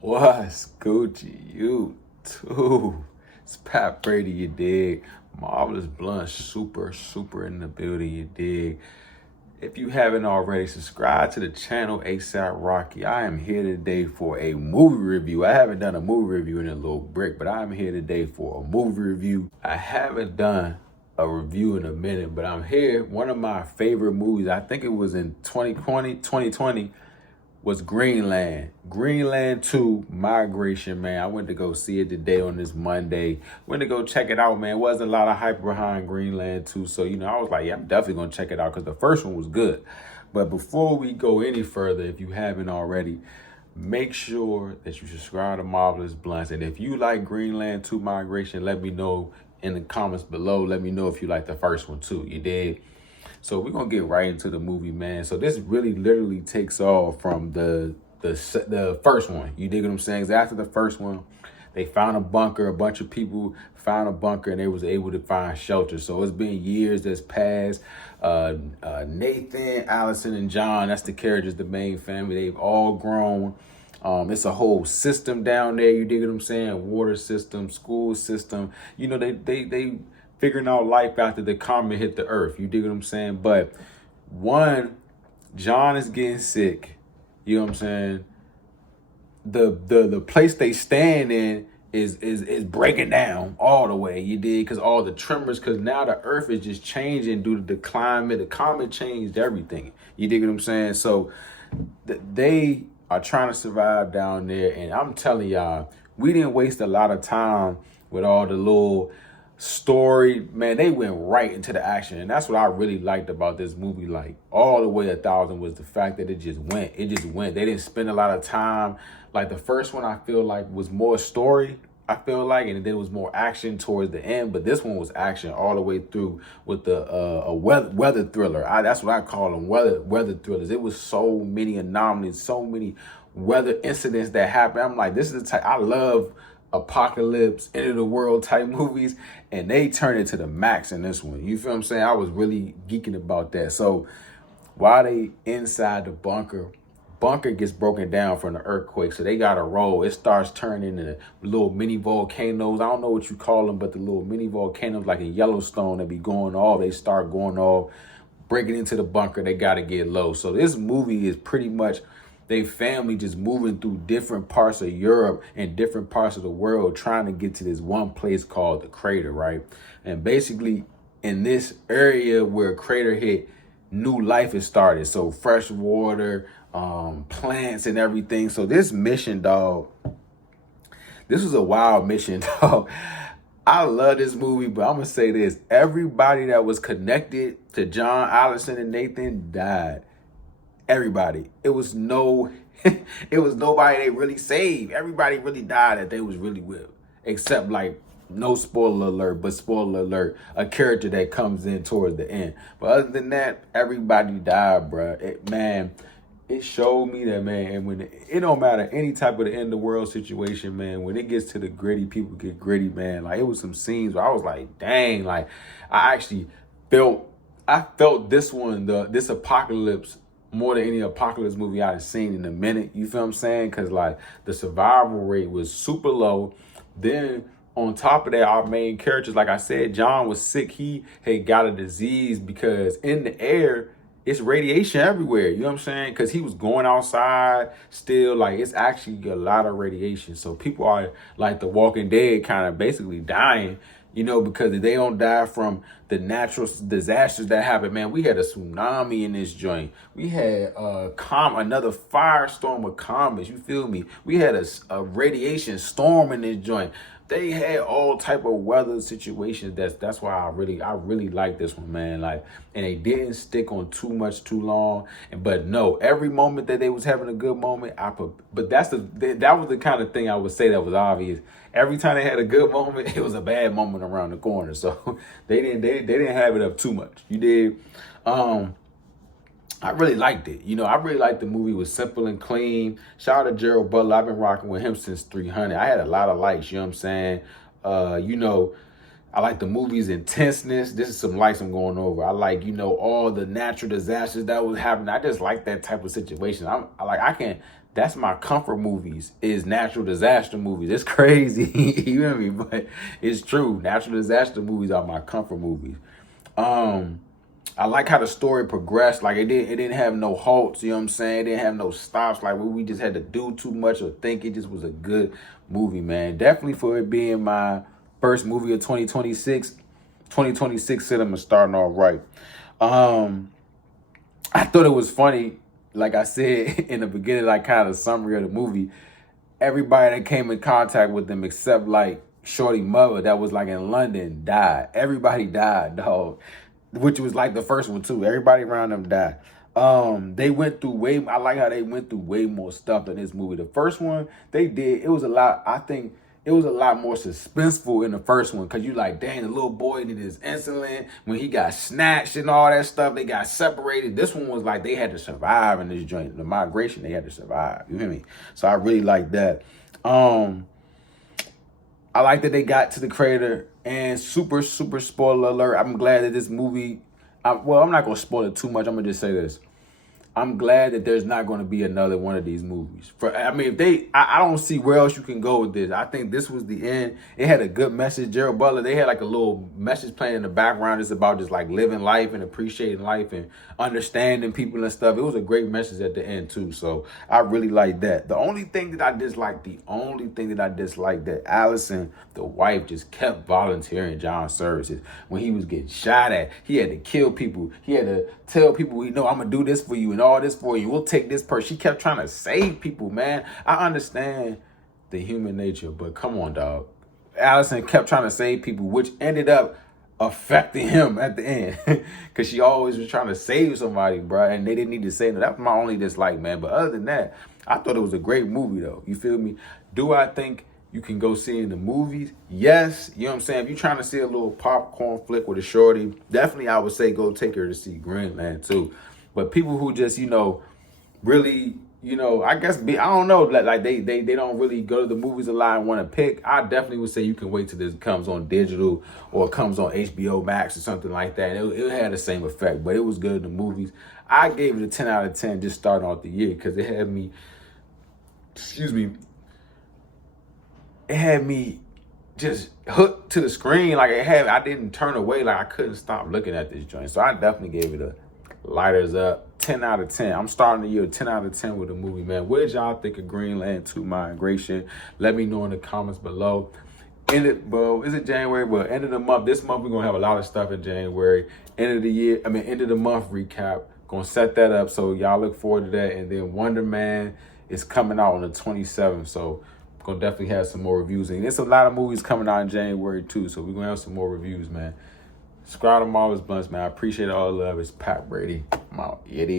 What's Gucci? You too. It's PAPBRADY, you dig? Marvelous Bluntz, super in the building, you dig? If you haven't already, subscribe to the channel ASAP Rocky. I am here today for a movie review. I haven't done a movie review in a little break, but I'm here today for a movie review. I haven't done a review in a minute, but I'm here. One of my favorite movies, I think it was in 2020, was Greenland. Greenland 2 Migration, man. I went to go see it today on this Monday. Went to go check it out, man. Wasn't a lot of hype behind Greenland 2. So, I was like, yeah, I'm definitely going to check it out because the first one was good. But before we go any further, if you haven't already, make sure that you subscribe to Marvelous Bluntz. And if you like Greenland 2 Migration, let me know in the comments below. Let me know if you like the first one too. You did? So we're gonna get right into the movie, man. So this really literally takes off from the first one. You dig what I'm saying? 'Cause after the first one, they found a bunker. A bunch of people found a bunker, and they was able to find shelter. So it's been years that's passed. Nathan, Allison, and John, that's the characters, the main family. They've all grown. It's a whole system down there. You dig what I'm saying? Water system, school system. They figuring out life after the comet hit the earth. You dig what I'm saying? But John is getting sick. You know what I'm saying? The place they stand in is breaking down all the way. You dig? Because all the tremors, because now the earth is just changing due to the climate. The comet changed everything. You dig what I'm saying? So they are trying to survive down there. And I'm telling y'all, we didn't waste a lot of time with all the little story, man. They went right into the action, and that's what I really liked about this movie. Like all the way 1,000 was the fact that it just went. They didn't spend a lot of time. Like the first one, I feel like was more story. I feel like, and then it was more action towards the end. But this one was action all the way through with the a weather thriller. That's what I call them, weather thrillers. It was so many anomalies, so many weather incidents that happened. I'm like, this is the type I love. Apocalypse, end of the world type movies, and they turn it to the max in this one. You feel what I'm saying? I was really geeking about that. So while they inside the bunker gets broken down from the earthquake, so they gotta roll. It starts turning into little mini volcanoes. I don't know what you call them, but the little mini volcanoes like in Yellowstone that be going off. They start going off, breaking into the bunker. They gotta get low. So this movie is pretty much they family just moving through different parts of Europe and different parts of the world trying to get to this one place called the crater, right? And basically in this area where crater hit, new life has started. So fresh water, plants and everything. So this mission, dog, this was a wild mission, dog. I love this movie, but I'm going to say this. Everybody that was connected to John, Allison, and Nathan died. Everybody. It was nobody they really saved. Everybody really died that they was really with. Except like, no spoiler alert, but spoiler alert, a character that comes in towards the end. But other than that, everybody died, bro. It showed me that, man, and when it don't matter any type of the end of the world situation, man, when it gets to the gritty, people get gritty, man. Like it was some scenes where I was like, dang, like I felt this one, this apocalypse more than any apocalypse movie I've seen in a minute. You feel what I'm saying? Because like the survival rate was super low. Then on top of that, our main characters, like I said, John was sick. He had got a disease because in the air, it's radiation everywhere. You know what I'm saying? Because he was going outside still. Like it's actually a lot of radiation. So people are like the Walking Dead kind of basically dying, because if they don't die from the natural disasters that happen, man, we had a tsunami in this joint. We had another firestorm of comets. You feel me? We had a radiation storm in this joint. They had all type of weather situations. That's why I really like this one, man. Like, and they didn't stick on too long. But no, every moment that they was having a good moment, but that was the kind of thing I would say that was obvious. Every time they had a good moment, it was a bad moment around the corner. So they didn't have it up too much. You did. I really liked it. I really liked the movie. It was simple and clean. Shout out to Gerald Butler. I've been rocking with him since 300. I had a lot of likes, you know what I'm saying? I like the movie's intenseness. This is some lights I'm going over. I like, all the natural disasters that was happening. I just like that type of situation. that's my comfort movies, is natural disaster movies. It's crazy, you hear me? But it's true. Natural disaster movies are my comfort movies. I like how the story progressed. Like it didn't have no halts, you know what I'm saying? It didn't have no stops, like we just had to do too much or think. It just was a good movie, man. Definitely for it being my first movie of 2026. 2026 cinema starting off right. I thought it was funny, like I said in the beginning, like kind of summary of the movie. Everybody that came in contact with them except like Shorty mother that was like in London died. Everybody died, dog. Which was like the first one too. Everybody around them died. They went through I like how they went through way more stuff in this movie. The first one, it was a lot, I think it was a lot more suspenseful in the first one, because you like, dang, the little boy needed his insulin when he got snatched and all that stuff. They got separated. This one was like they had to survive in this joint. The migration, they had to survive. You hear me? So I really like that. I like that they got to the crater, and super spoiler alert. I'm glad that this movie, well, I'm not going to spoil it too much. I'm going to just say this. I'm glad that there's not going to be another one of these movies. I mean, I don't see where else you can go with this. I think this was the end. It had a good message. Gerald Butler, they had like a little message playing in the background. It's about just like living life and appreciating life and understanding people and stuff. It was a great message at the end too. So I really like that. The only thing that I disliked, that Allison, the wife, just kept volunteering John's services. When he was getting shot at, he had to kill people. He had to tell people, I'm going to do this for you and all this for you. We'll take this person. She kept trying to save people, man. I understand the human nature, but come on, dog. Allison kept trying to save people, which ended up affecting him at the end. Because she always was trying to save somebody, bro, and they didn't need to save them. That's my only dislike, man. But other than that, I thought it was a great movie, though. You feel me? Do I think you can go see it in the movies? Yes. You know what I'm saying? If you're trying to see a little popcorn flick with a shorty, definitely I would say go take her to see Greenland, too. But people who just, really, I guess, I don't know, like they don't really go to the movies a lot and want to pick, I definitely would say you can wait till this comes on digital or comes on HBO Max or something like that. It had the same effect, but it was good in the movies. I gave it a 10 out of 10 just starting off the year, because it had me, just hooked to the screen. Like I didn't turn away. Like I couldn't stop looking at this joint. So I definitely gave it a lighters up 10 out of 10. I'm starting the year 10 out of 10 with a movie, man. What did y'all think of Greenland 2 Migration? Let me know in the comments below. Is it January? Well, end of the month. This month we're gonna have a lot of stuff in January. End of the month recap. Gonna set that up, so y'all look forward to that. And then Wonder Man is coming out on the 27th. So gonna definitely have some more reviews. And there's a lot of movies coming out in January too. So we're gonna have some more reviews, man. Subscribe to Marvelous Bluntz, man. I appreciate all the love. It's PAPBRADY. I'm out. Yeti.